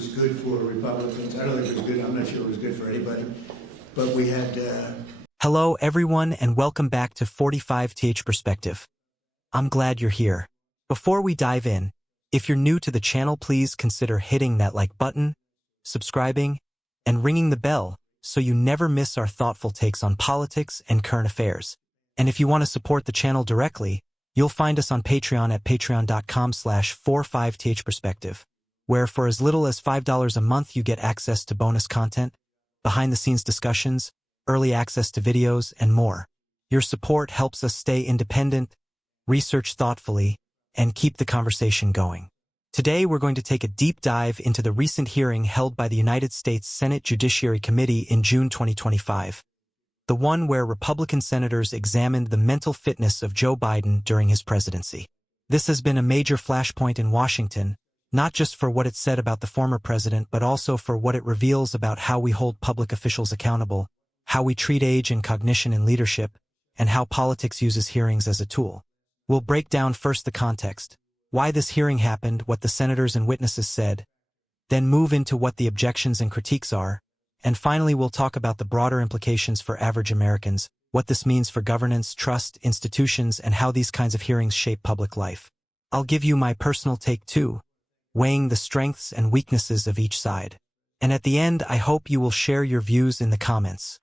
was good for Republicans. I don't think it was good. I'm not sure it was good for anybody. But we had... Hello, everyone, and welcome back to 45th Perspective. I'm glad you're here. Before we dive in, if you're new to the channel, please consider hitting that like button, subscribing, and ringing the bell so you never miss our thoughtful takes on politics and current affairs. And if you want to support the channel directly, you'll find us on Patreon at patreon.com/45thperspective, where for as little as $5 a month you get access to bonus content, behind-the-scenes discussions, early access to videos, and more. Your support helps us stay independent, research thoughtfully, and keep the conversation going. Today we're going to take a deep dive into the recent hearing held by the United States Senate Judiciary Committee in June 2025, the one where Republican senators examined the mental fitness of Joe Biden during his presidency. This has been a major flashpoint in Washington, not just for what it said about the former president, but also for what it reveals about how we hold public officials accountable, how we treat age and cognition in leadership, and how politics uses hearings as a tool. We'll break down first the context, why this hearing happened, what the senators and witnesses said, then move into what the objections and critiques are, and finally we'll talk about the broader implications for average Americans, what this means for governance, trust, institutions, and how these kinds of hearings shape public life. I'll give you my personal take too, weighing the strengths and weaknesses of each side. And at the end, I hope you will share your views in the comments.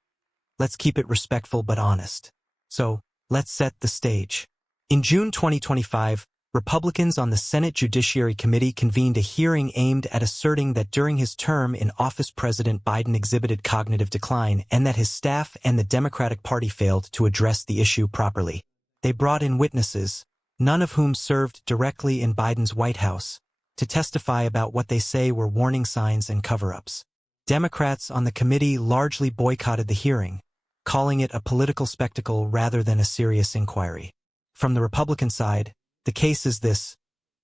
Let's keep it respectful but honest. So, let's set the stage. In June 2025, Republicans on the Senate Judiciary Committee convened a hearing aimed at asserting that during his term in office, President Biden exhibited cognitive decline and that his staff and the Democratic Party failed to address the issue properly. They brought in witnesses, none of whom served directly in Biden's White House, to testify about what they say were warning signs and cover-ups. Democrats on the committee largely boycotted the hearing, calling it a political spectacle rather than a serious inquiry. From the Republican side, the case is this.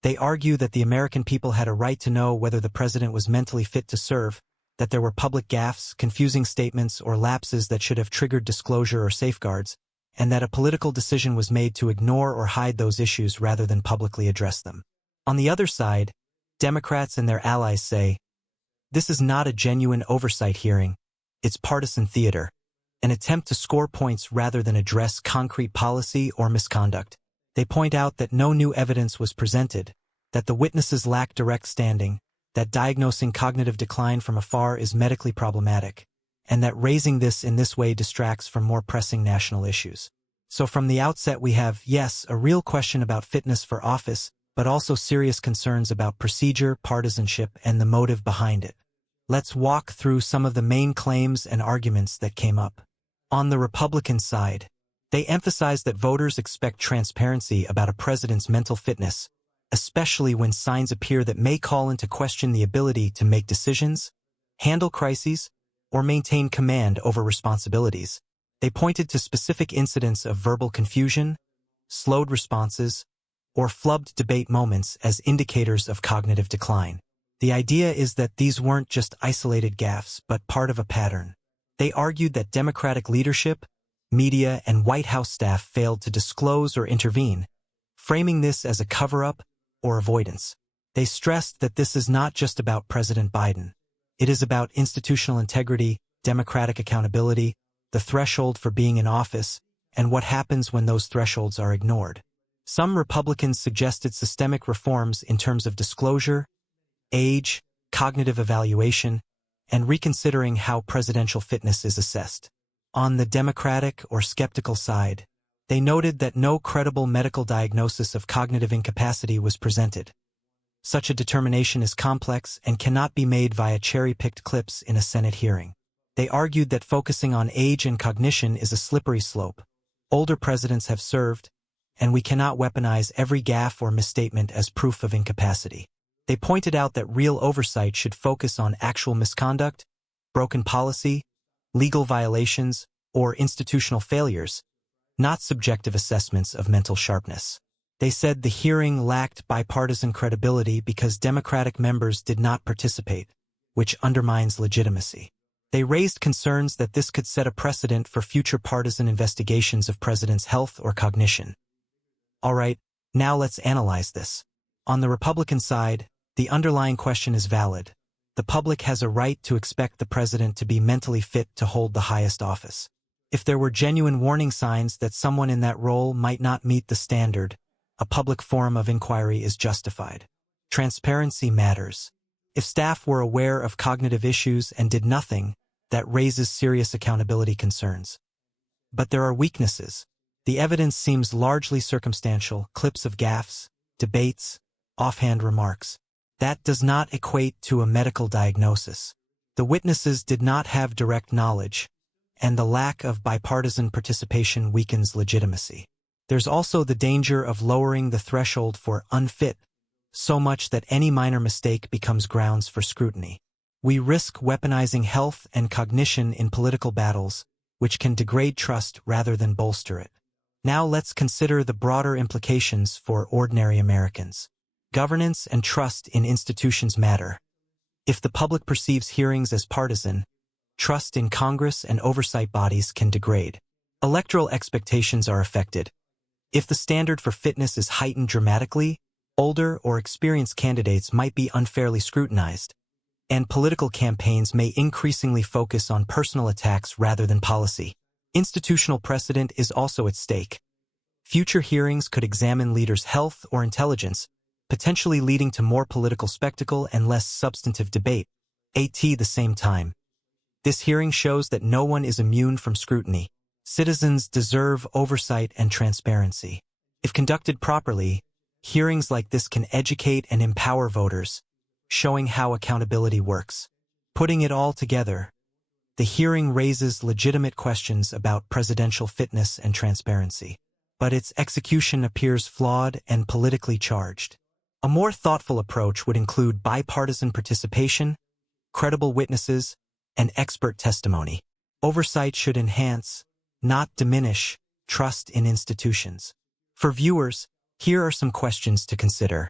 They argue that the American people had a right to know whether the president was mentally fit to serve, that there were public gaffes, confusing statements, or lapses that should have triggered disclosure or safeguards, and that a political decision was made to ignore or hide those issues rather than publicly address them. On the other side, Democrats and their allies say, this is not a genuine oversight hearing, it's partisan theater, an attempt to score points rather than address concrete policy or misconduct. They point out that no new evidence was presented, that the witnesses lack direct standing, that diagnosing cognitive decline from afar is medically problematic, and that raising this in this way distracts from more pressing national issues. So from the outset we have, yes, a real question about fitness for office, but also serious concerns about procedure, partisanship, and the motive behind it. Let's walk through some of the main claims and arguments that came up. On the Republican side, they emphasize that voters expect transparency about a president's mental fitness, especially when signs appear that may call into question the ability to make decisions, handle crises, or maintain command over responsibilities. They pointed to specific incidents of verbal confusion, slowed responses, or flubbed debate moments as indicators of cognitive decline. The idea is that these weren't just isolated gaffes, but part of a pattern. They argued that Democratic leadership, media, and White House staff failed to disclose or intervene, framing this as a cover-up or avoidance. They stressed that this is not just about President Biden. It is about institutional integrity, democratic accountability, the threshold for being in office, and what happens when those thresholds are ignored. Some Republicans suggested systemic reforms in terms of disclosure, age, cognitive evaluation, and reconsidering how presidential fitness is assessed. On the Democratic or skeptical side, they noted that no credible medical diagnosis of cognitive incapacity was presented. Such a determination is complex and cannot be made via cherry-picked clips in a Senate hearing. They argued that focusing on age and cognition is a slippery slope. Older presidents have served, and we cannot weaponize every gaffe or misstatement as proof of incapacity. They pointed out that real oversight should focus on actual misconduct, broken policy, legal violations, or institutional failures, not subjective assessments of mental sharpness. They said the hearing lacked bipartisan credibility because Democratic members did not participate, which undermines legitimacy. They raised concerns that this could set a precedent for future partisan investigations of presidents' health or cognition. All right, now let's analyze this. On the Republican side, the underlying question is valid. The public has a right to expect the president to be mentally fit to hold the highest office. If there were genuine warning signs that someone in that role might not meet the standard, a public forum of inquiry is justified. Transparency matters. If staff were aware of cognitive issues and did nothing, that raises serious accountability concerns. But there are weaknesses. The evidence seems largely circumstantial, clips of gaffes, debates, offhand remarks. That does not equate to a medical diagnosis. The witnesses did not have direct knowledge, and the lack of bipartisan participation weakens legitimacy. There's also the danger of lowering the threshold for unfit so much that any minor mistake becomes grounds for scrutiny. We risk weaponizing health and cognition in political battles, which can degrade trust rather than bolster it. Now let's consider the broader implications for ordinary Americans. Governance and trust in institutions matter. If the public perceives hearings as partisan, trust in Congress and oversight bodies can degrade. Electoral expectations are affected. If the standard for fitness is heightened dramatically, older or experienced candidates might be unfairly scrutinized, and political campaigns may increasingly focus on personal attacks rather than policy. Institutional precedent is also at stake. Future hearings could examine leaders' health or intelligence, potentially leading to more political spectacle and less substantive debate. At the same time, this hearing shows that no one is immune from scrutiny. Citizens deserve oversight and transparency. If conducted properly, hearings like this can educate and empower voters, showing how accountability works. Putting it all together, the hearing raises legitimate questions about presidential fitness and transparency, but its execution appears flawed and politically charged. A more thoughtful approach would include bipartisan participation, credible witnesses, and expert testimony. Oversight should enhance, not diminish, trust in institutions. For viewers, here are some questions to consider.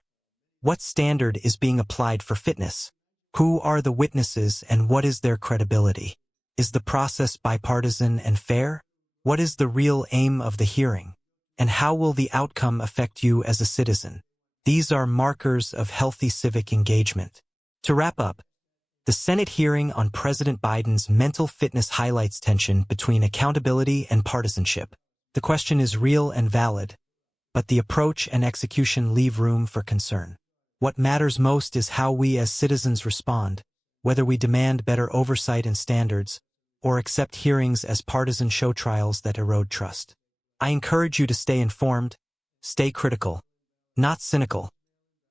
What standard is being applied for fitness? Who are the witnesses and what is their credibility? Is the process bipartisan and fair? What is the real aim of the hearing? And how will the outcome affect you as a citizen? These are markers of healthy civic engagement. To wrap up, the Senate hearing on President Biden's mental fitness highlights tension between accountability and partisanship. The question is real and valid, but the approach and execution leave room for concern. What matters most is how we as citizens respond, whether we demand better oversight and standards, or accept hearings as partisan show trials that erode trust. I encourage you to stay informed, stay critical, not cynical,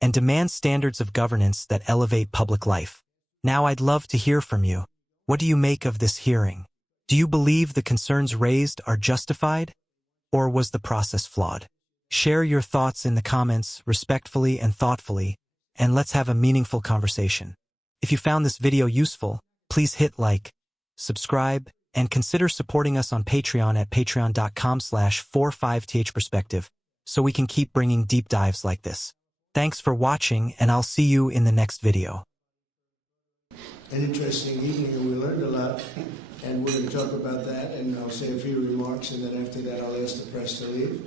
and demand standards of governance that elevate public life. Now I'd love to hear from you. What do you make of this hearing? Do you believe the concerns raised are justified, or was the process flawed? Share your thoughts in the comments respectfully and thoughtfully, and let's have a meaningful conversation. If you found this video useful, please hit like, subscribe, and consider supporting us on Patreon at patreon.com/45thperspective so we can keep bringing deep dives like this. Thanks for watching, and I'll see you in the next video. An interesting evening, and we learned a lot, and we're going to talk about that, and I'll say a few remarks, and then after that I'll ask the press to leave.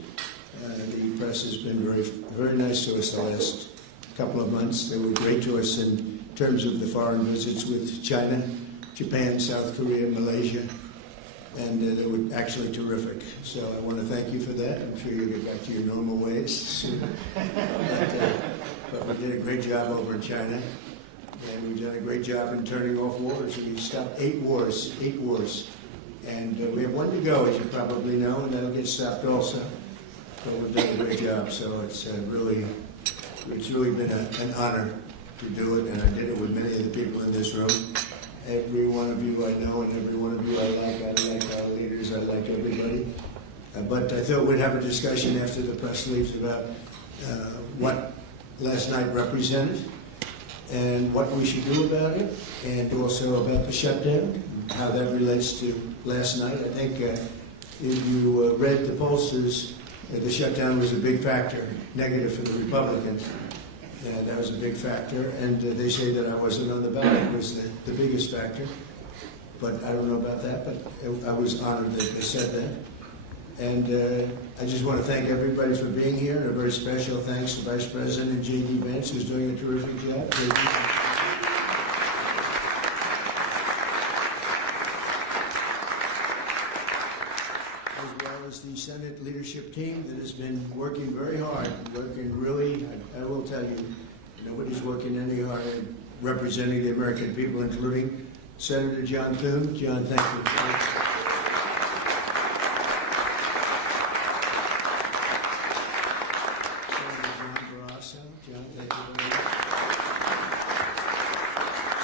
The press has been very nice to us the last couple of months. They were great to us in terms of the foreign visits with China, Japan, South Korea, Malaysia, and they were actually terrific. So I want to thank you for that. I'm sure you'll get back to your normal ways soon. But we did a great job over in China, and we've done a great job in turning off wars. We stopped 8 wars, and we have 1 to go, as you probably know, and that'll get stopped also. So we've done a great job. So it's really been an honor to do it, and I did it with many of the people in this room. Every one of you I know, and every one of you I like our leaders, I like everybody. But I thought we'd have a discussion after the press leaves about what last night represented and what we should do about it, and also about the shutdown, how that relates to last night. I think if you read the pollsters, the shutdown was a big factor, negative for the Republicans. That was a big factor, and they say that I wasn't on the ballot was the biggest factor. But I don't know about that, but I was honored that they said that. And I just want to thank everybody for being here, and a very special thanks to Vice President J.D. Vance, who's doing a terrific job. team that has been working very hard, working really, I will tell you, nobody's working any harder representing the American people, including Senator John Thune. John, thank you. Senator John Barrasso. John, thank you very much.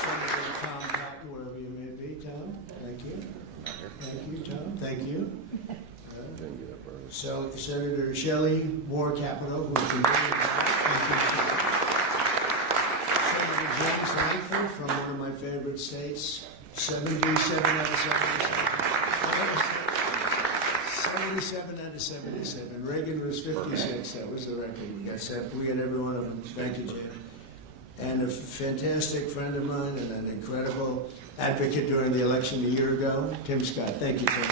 Senator Tom Cotton, wherever you may be. Tom, thank you. Thank you, Tom. Thank you. So, Senator Shelley Moore Capito, who can bring it back. Thank you. Senator James Langford from one of my favorite states, 77 out of 77 out of 77. Reagan was 56. That was the record. We got every one of them. Thank you, Jim. And a fantastic friend of mine and an incredible advocate during the election a year ago, Tim Scott. Thank you, Tim.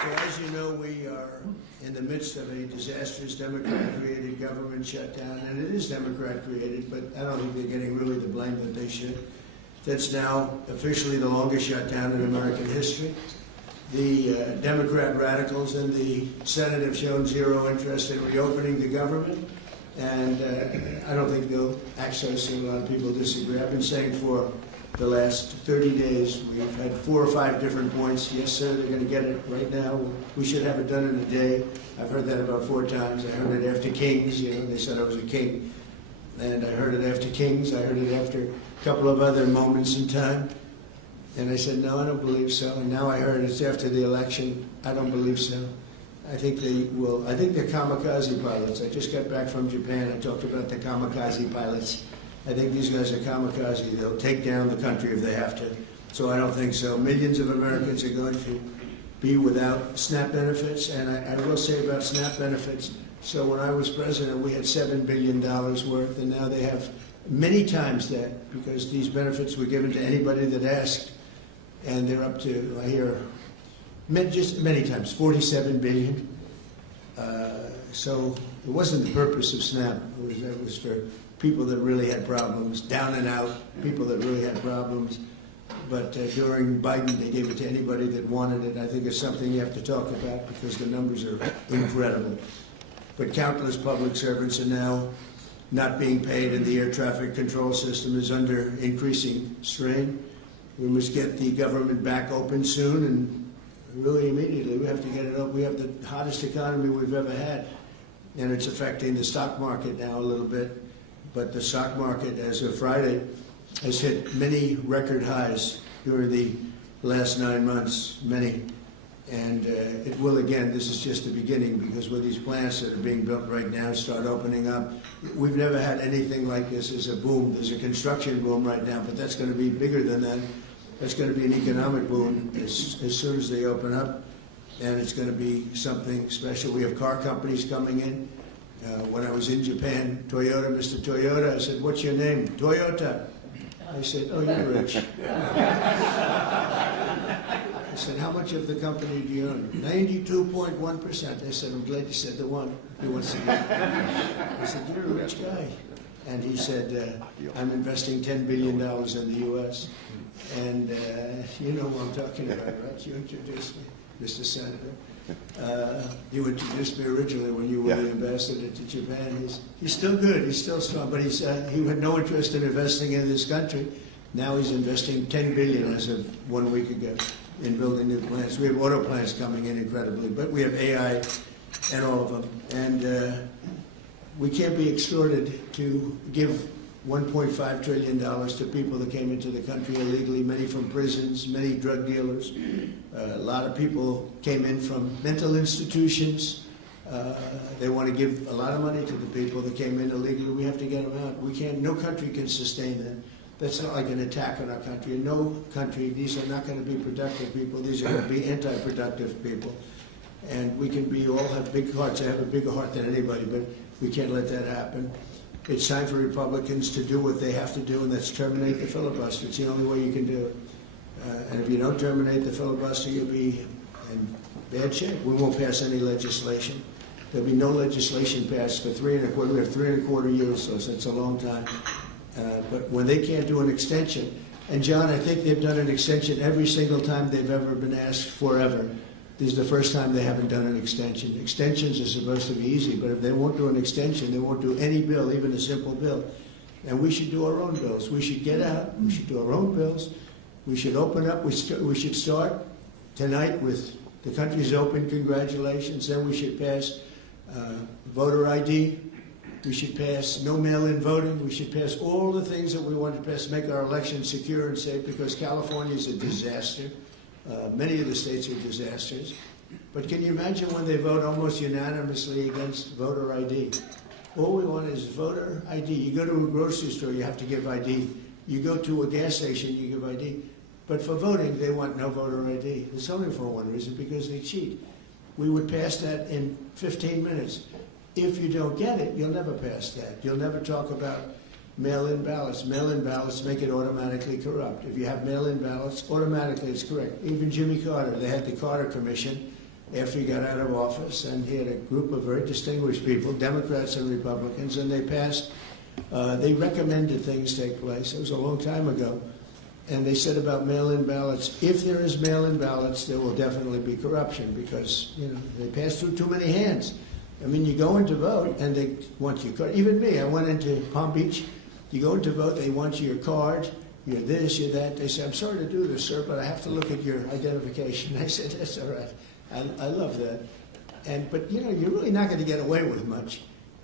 So as you know, we are in the midst of a disastrous Democrat-created government shutdown, and it is Democrat-created, but I don't think they're getting really the blame that they should. That's now officially the longest shutdown in American history. The Democrat radicals in the Senate have shown zero interest in reopening the government, and I don't think they'll access it. A lot of people disagree. I've been saying for the last 30 days, we've had 4 or 5 different points. Yes, sir, they're going to get it right now. We should have it done in a day. I've heard that about 4 times. I heard it after Kings. They said I was a king. And I heard it after Kings. I heard it after a couple of other moments in time. And I said, no, I don't believe so. And now I heard it's after the election. I don't believe so. I think they will. I think they're kamikaze pilots. I just got back from Japan. I talked about the kamikaze pilots. I think these guys are kamikaze. They'll take down the country if they have to. So I don't think so. Millions of Americans are going to be without SNAP benefits. And I will say about SNAP benefits, so when I was president, we had $7 billion worth, and now they have many times that, because these benefits were given to anybody that asked, and they're up to, I hear, just many times, $47 billion. So it wasn't the purpose of SNAP. It was for people that really had problems, down and out, people that really had problems. But during Biden, they gave it to anybody that wanted it. I think it's something you have to talk about because the numbers are incredible. But countless public servants are now not being paid, and the air traffic control system is under increasing strain. We must get the government back open soon, and really immediately. We have to get it up. We have the hottest economy we've ever had, and it's affecting the stock market now a little bit. But the stock market, as of Friday, has hit many record highs during the last 9 months, many. And it will again. This is just the beginning, because with these plants that are being built right now start opening up, we've never had anything like this as a boom. There's a construction boom right now, but that's going to be bigger than that. That's going to be an economic boom as soon as they open up, and it's going to be something special. We have car companies coming in. When I was in Japan, Toyota, Mr. Toyota, I said, "What's your name?" "Toyota." I said, "Oh, you're rich." I said, "How much of the company do you own?" 92.1%. I said, "I'm glad you said the one. He wants to get." I said, "You're a rich guy." And he said, "I'm investing $10 billion in the U.S. And you know what I'm talking about, right? You introduced me, Mr. Senator. You introduced me originally when you were the ambassador to Japan. He's still good. He's still strong. But he had no interest in investing in this country. Now he's investing $10 billion as of 1 week ago in building new plants. We have auto plants coming in incredibly, but we have AI and all of them. And we can't be extorted to give $1.5 trillion to people that came into the country illegally, many from prisons, many drug dealers. A lot of people came in from mental institutions. They want to give a lot of money to the people that came in illegally. We have to get them out. We can't. No country can sustain that. That's not like an attack on our country. In no country, these are not going to be productive people. These are going to be anti-productive people. And we can all have big hearts. I have a bigger heart than anybody, but we can't let that happen. It's time for Republicans to do what they have to do, and that's terminate the filibuster. It's the only way you can do it. And if you don't terminate the filibuster, you'll be in bad shape. We won't pass any legislation. There'll be no legislation passed for 3.25. We have 3.25 years, so that's a long time. But when they can't do an extension, And John, I think they've done an extension every single time they've ever been asked forever. This is the first time they haven't done an extension. Extensions are supposed to be easy, but if they won't do an extension, they won't do any bill, even a simple bill. And we should do our own bills. We should get out. We should do our own bills. We should open up. We should start tonight with the country's open. Congratulations. Then we should pass voter ID. We should pass no mail-in voting. We should pass all the things that we want to pass, make our elections secure and safe, because California is a disaster. Many of the states are disasters. But can you imagine when they vote almost unanimously against voter ID? All we want is voter ID. You go to a grocery store, you have to give ID. You go to a gas station, you give ID. But for voting, they want no voter ID. It's only for one reason, because they cheat. We would pass that in 15 minutes. If you don't get it, you'll never pass that. You'll never talk about mail-in ballots. Mail-in ballots make it automatically corrupt. If you have mail-in ballots, automatically it's correct. Even Jimmy Carter, they had the Carter Commission after he got out of office, and he had a group of very distinguished people, Democrats and Republicans, and they passed, they recommended things take place. It was a long time ago. And they said about mail-in ballots, if there is mail-in ballots, there will definitely be corruption, because, you know, they pass through too many hands. I mean, you go in to vote, and they want your card. Even me, I went into Palm Beach. You go in to vote, they want your card, you're this, you're that. They say, I'm sorry to do this, sir, but I have to look at your identification. I said, that's all right. I love that. But, you know, you're really not going to get away with much.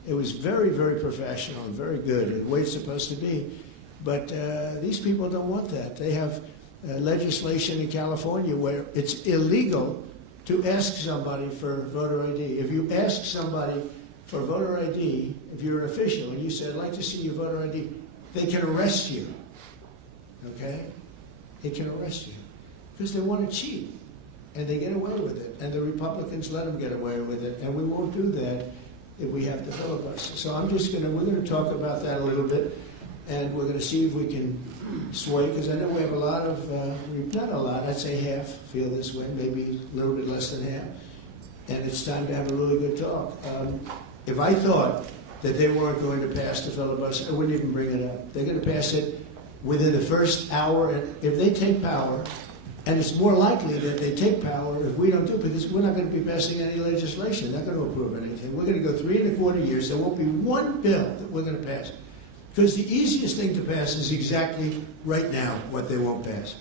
It was very, very professional and very good, the way it's supposed to be. But these people don't want that. They have legislation in California where it's illegal to ask somebody for voter ID. If you ask somebody for voter ID, if you're an official and you say, I'd like to see your voter ID, they can arrest you, okay? They can arrest you because they want to cheat, and they get away with it, and the Republicans let them get away with it, and we won't do that if we have to filibuster. So we're going to talk about that a little bit, and we're going to see if we can sway, because I know we have a lot of, not a lot, I'd say half feel this way, maybe a little bit less than half, and it's time to have a really good talk. If I thought that they weren't going to pass the filibuster, I wouldn't even bring it up. They're going to pass it within the first hour, and if they take power, and it's more likely that they take power if we don't do it, because we're not going to be passing any legislation. They're not going to approve anything. We're going to go 3¼ years. There won't be one bill that we're going to pass. Because the easiest thing to pass is exactly right now what they won't pass.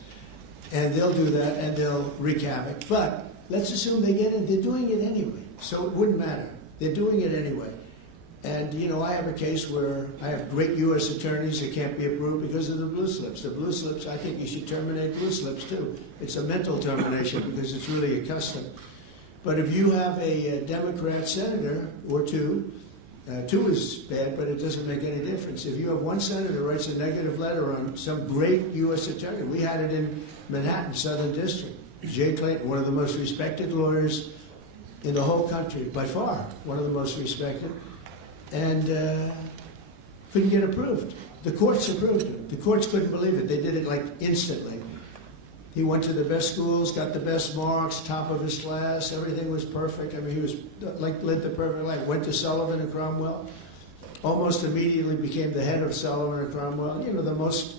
And they'll do that, and they'll wreak havoc. But let's assume they get it. They're doing it anyway, so it wouldn't matter. They're doing it anyway. And, you know, I have a case where I have great U.S. attorneys that can't be approved because of the blue slips. The blue slips, I think you should terminate blue slips, too. It's a mental termination because it's really a custom. But if you have a Democrat senator or two is bad, but it doesn't make any difference. If you have one senator who writes a negative letter on some great U.S. attorney, we had it in Manhattan, Southern District. Jay Clayton, one of the most respected lawyers in the whole country, by far, one of the most respected, and couldn't get approved. The courts approved it. The courts couldn't believe it. They did it like instantly. He went to the best schools, got the best marks, top of his class, everything was perfect. I mean, he was lived the perfect life. Went to Sullivan and Cromwell, almost immediately became the head of Sullivan and Cromwell, you know, the most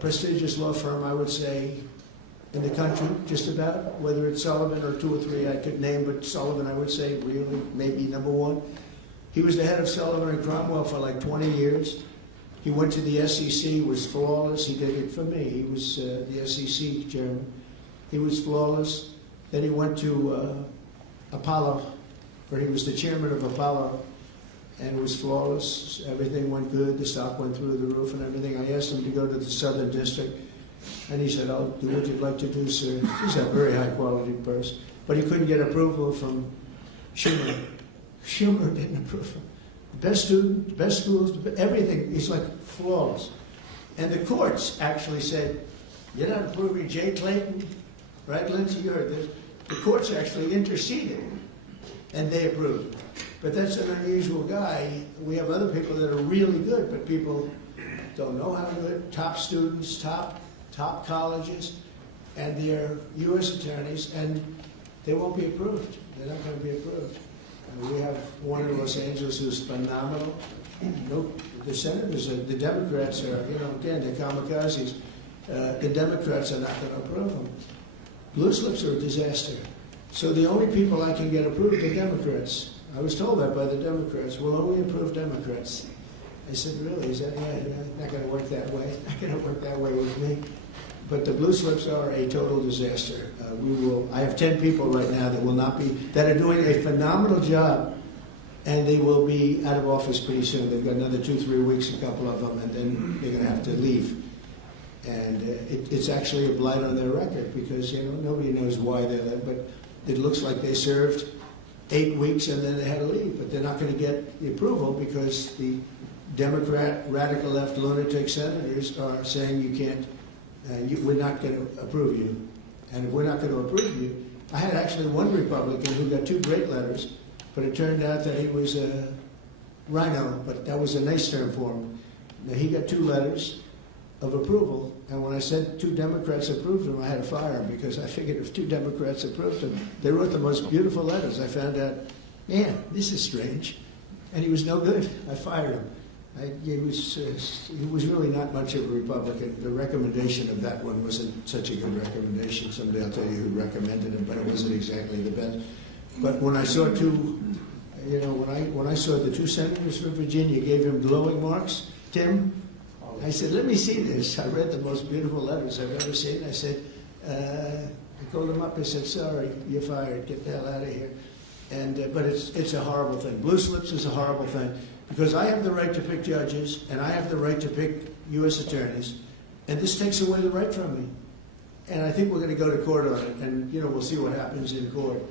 prestigious law firm, I would say, in the country, just about, whether it's Sullivan or 2 or 3 I could name, but Sullivan, I would say, really, maybe number 1. He was the head of Sullivan and Cromwell for like 20 years. He went to the SEC, was flawless. He did it for me. He was the SEC chairman. He was flawless. Then he went to Apollo, where he was the chairman of Apollo, and was flawless. Everything went good. The stock went through the roof and everything. I asked him to go to the Southern District, and he said, I'll do what you'd like to do, sir. He's a very high-quality person. But he couldn't get approval from Schumer. Schumer didn't approve him. Best student, best schools, everything. He's like flawless. And the courts actually said, you're not approving Jay Clayton, right, Lindsay? You heard this. The courts actually interceded, and they approved it. But that's an unusual guy. We have other people that are really good, but people don't know how to do it. Top students, top colleges, and they're U.S. attorneys, and they won't be approved. They're not going to be approved. We have one in Los Angeles who's phenomenal. Nope. The senators, the Democrats are, you know, again, they're kamikazes. the Democrats are not going to approve them. Blue slips are a disaster. So the only people I can get approved are Democrats. I was told that by the Democrats. We'll only approve Democrats. I said, really? Is that right? Not going to work that way. Not going to work that way with me. But the blue slips are a total disaster. I have 10 people right now that are doing a phenomenal job, and they will be out of office pretty soon. They've got another 2-3 weeks, a couple of them, and then they're going to have to leave. And it's actually a blight on their record because, nobody knows why they're there, but it looks like they served 8 weeks and then they had to leave. But they're not going to get the approval because the Democrat, radical left, lunatic senators are saying you can't, we're not going to approve you. And if we're not going to approve you, I had actually one Republican who got 2 great letters, but it turned out that he was a rhino, but that was a nice term for him. Now, he got 2 letters of approval, and when I said 2 Democrats approved him, I had to fire him because I figured if 2 Democrats approved him, they wrote the most beautiful letters. I found out, man, this is strange, and he was no good. I fired him. He was really not much of a Republican. The recommendation of that one wasn't such a good recommendation. Someday I'll tell you who recommended it, but it wasn't exactly the best. But when I saw when I saw the 2 senators from Virginia gave him glowing marks, Tim, I said, let me see this. I read the most beautiful letters I've ever seen. I said, I called him up. I said, sorry, you're fired. Get the hell out of here. But it's a horrible thing. Blue slips is a horrible thing because I have the right to pick judges and I have the right to pick U.S. attorneys, and this takes away the right from me. And I think we're going to go to court on it, and we'll see what happens in court.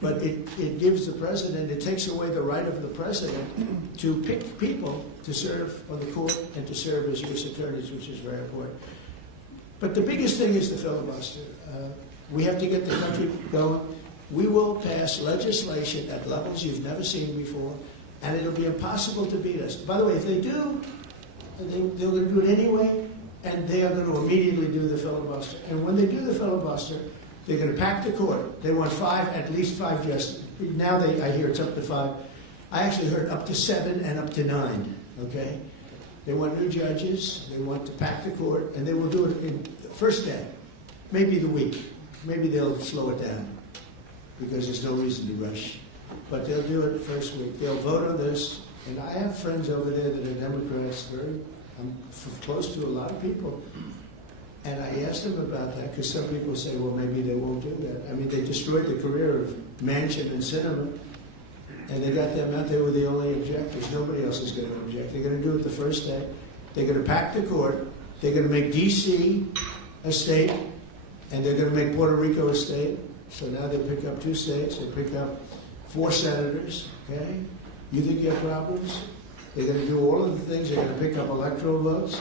But it gives the president, it takes away the right of the president to pick people to serve on the court and to serve as U.S. attorneys, which is very important. But the biggest thing is the filibuster. We have to get the country going. We will pass legislation at levels you've never seen before, and it'll be impossible to beat us. By the way, if they do, they're going to do it anyway, and they are going to immediately do the filibuster. And when they do the filibuster, they're going to pack the court. They want at least five justices. Now I hear it's up to 5. I actually heard up to 7 and up to 9, okay? They want new judges. They want to pack the court, and they will do it in the first day, maybe the week. Maybe they'll slow it down because there's no reason to rush. But they'll do it the first week. They'll vote on this, and I have friends over there that are Democrats. I'm close to a lot of people. And I asked them about that because some people say, well, maybe they won't do that. I mean, they destroyed the career of Manchin and Sinema, and they got them out. They were the only objectors. Nobody else is going to object. They're going to do it the first day. They're going to pack the court. They're going to make D.C. a state, and they're going to make Puerto Rico a state. So now they pick up 2 states. They pick up 4 senators, okay? You think you have problems? They're going to do all of the things. They're going to pick up electoral votes.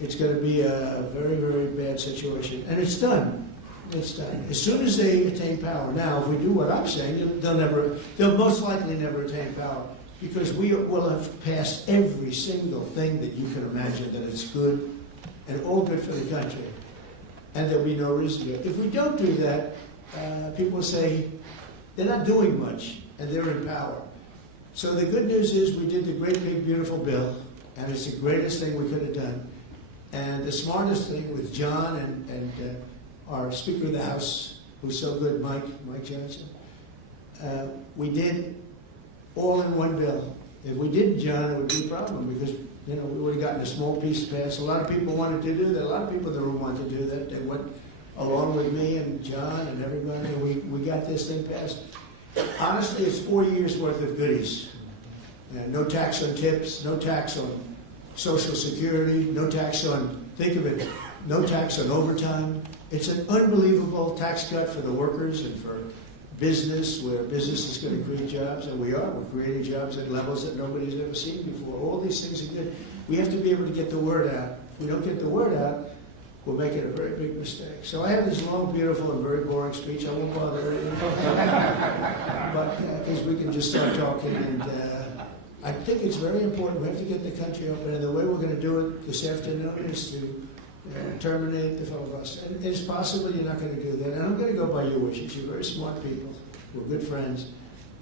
It's going to be a very, very bad situation. And it's done. It's done. As soon as they attain power. Now, if we do what I'm saying, they'll most likely never attain power because we will have passed every single thing that you can imagine that it's good and all good for the country. And there'll be no reason to. If we don't do that, people say they're not doing much and they're in power. So the good news is we did the great, big, beautiful bill, and it's the greatest thing we could have done. And the smartest thing with John and our Speaker of the House, who's so good, Mike Johnson, we did all in one bill. If we didn't, John, it would be a problem because we would have gotten a small piece passed. A lot of people wanted to do that. A lot of people in the room wanted to do that. They went along with me and John and everybody, and we got this thing passed. Honestly, it's 4 years worth of goodies. No tax on tips, no tax on Social Security, no tax on, think of it, no tax on overtime. It's an unbelievable tax cut for the workers and for business, where business is going to create jobs, and we're creating jobs at levels that nobody's ever seen before. All these things are good. We have to be able to get the word out. If we don't get the word out, we'll make it a very big mistake. So I have this long, beautiful, and very boring speech. I won't bother anyone. But because we can just start talking, and I think it's very important. We have to get the country open, and the way we're going to do it this afternoon is to terminate the filibuster. And it's possible you're not going to do that. And I'm going to go by your wishes. You're very smart people. We're good friends.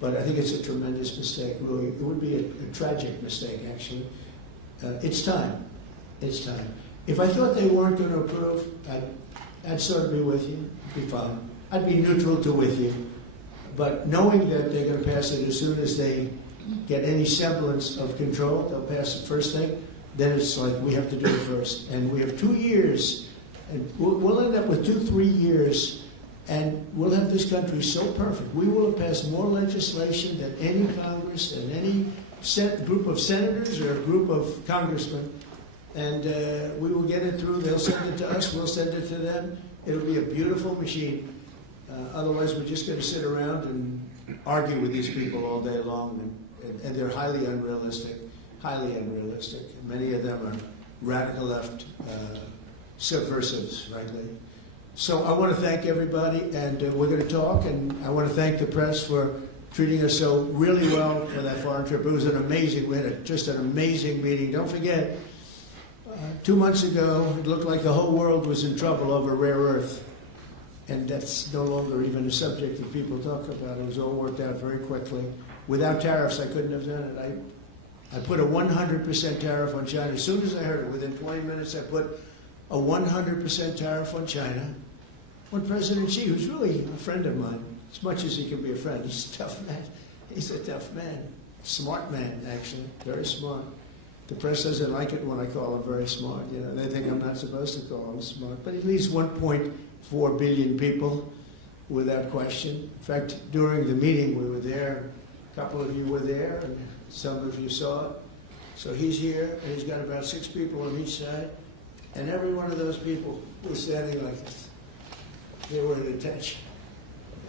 But I think it's a tremendous mistake. Really, it would be a tragic mistake, actually. It's time. It's time. If I thought they weren't going to approve, I'd sort of be with you, be fine. I'd be neutral to with you. But knowing that they're going to pass it as soon as they get any semblance of control, they'll pass it first thing, then it's like we have to do it first. And we have 2 years, and we'll end up with 2-3 years, and we'll have this country so perfect. We will have passed more legislation than any Congress and any group of senators or a group of congressmen. And we will get it through. They'll send it to us. We'll send it to them. It'll be a beautiful machine. Otherwise, we're just going to sit around and argue with these people all day long. And they're highly unrealistic, highly unrealistic. Many of them are radical left subversives, frankly. So I want to thank everybody, and we're going to talk. And I want to thank the press for treating us so really well for that foreign trip. It was an amazing, we had just an amazing meeting. Don't forget, 2 months ago, it looked like the whole world was in trouble over rare earth. And that's no longer even a subject that people talk about. It was all worked out very quickly. Without tariffs, I couldn't have done it. I put a 100% tariff on China. As soon as I heard it, within 20 minutes, I put a 100% tariff on China. When President Xi, who's really a friend of mine, as much as he can be a friend, he's a tough man. He's a tough man. Smart man, actually. Very smart. The press doesn't like it when I call him very smart. You know, they think I'm not supposed to call him smart. But he leads 1.4 billion people without question. In fact, during the meeting we were there, a couple of you were there, and some of you saw it. So he's here, and he's got about 6 people on each side, and every one of those people was standing like this. They were at attention.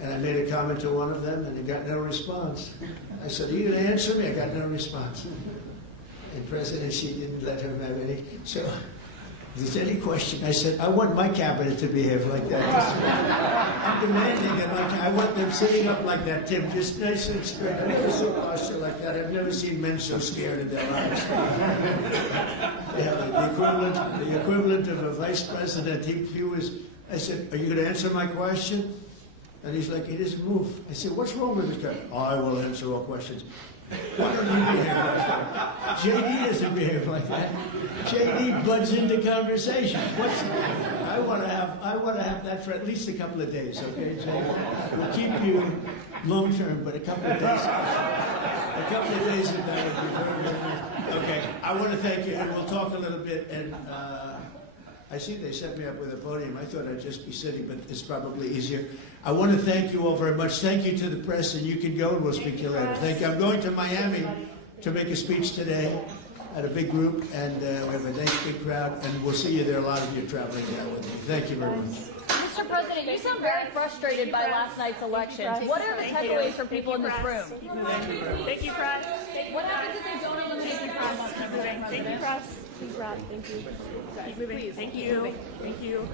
And I made a comment to one of them, and he got no response. I said, "Are you going to answer me?" I got no response. And President Xi didn't let him have any. So if there's any question, I said, I want my cabinet to behave like that. I'm demanding that I want them sitting up like that, Tim, just nice and straight. I've never seen posture like that. I've never seen men so scared in their lives. Yeah, the equivalent of a vice president. He was. I said, "Are you going to answer my question?" And he's like, "He doesn't move." I said, "What's wrong with this guy?" "I will answer all questions." Why don't you behave like that? JD doesn't behave like that. JD butts into conversation. I want to have that for at least a couple of days, okay, JD? We'll keep you long term, but a couple of days. A couple of days of that would be very, very nice. Okay, I want to thank you, and we'll talk a little bit. And I see they set me up with a podium. I thought I'd just be sitting, but it's probably easier. I want to thank you all very much. Thank you to the press, and you can go, and we'll speak to you later. Thank you. I'm going to Miami to make a speech today at a big group, and we have a nice big crowd, and we'll see you there. A lot of you traveling down with me. Thank you very much. Mr. President, you sound very frustrated by last night's elections. What are the takeaways for people in this room? Thank you, press. What happens if they don't eliminate the press? Thank you, press. Please, Rob. Thank you. Keep moving. Thank you. Thank you.